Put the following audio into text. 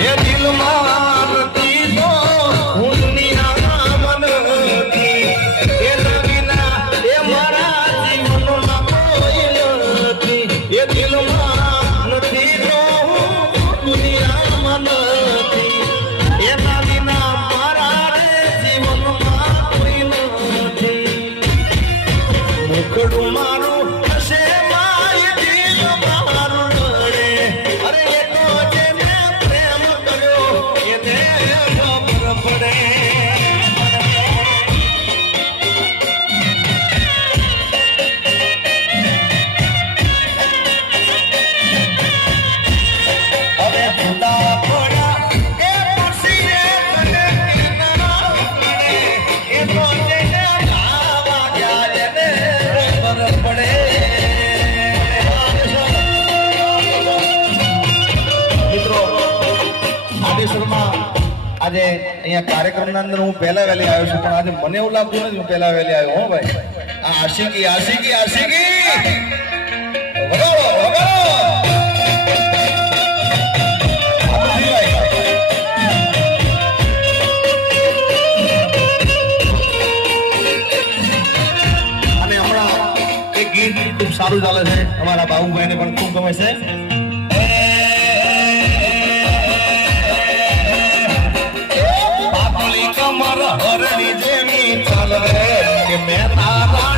એ દિલમાં નથી તો હું દુનિયામાં નથી એના વિના એ મારા જીવનમાં કોઈ નથી એ દિલમાં નથી તો હું દુનિયામાં નથી એના વિના મારા જીવનમાં કોઈ નથી મુખડું મારું હશે માય દિલ મારું રડે અરે એ તો જેને પ્રેમ કર્યો એને ખબર પડે હવે ખુદા પડ્યા એ પછી એ મને ના પડે એ તો જેને નાવા જાય એને ખબર પડે મિત્રો આદેશ્વરમાં આજે અહીંયા કાર્યક્રમના અંદર હું પહેલા વહેલી આવ્યો છું પણ આજે મને એવું લાગતું નથી હું પહેલા વહેલી આવ્યો હો ભાઈ આ આશિકી આશિકી આશિકી વગાડો વગાડો અને હમણાં એક ગીત ખૂબ સારું ચાલે છે અમારા બાબુભાઈને પણ ખૂબ ગમે છે પાતળી કમર હરણી જેવી ચાલે કે મેં તારા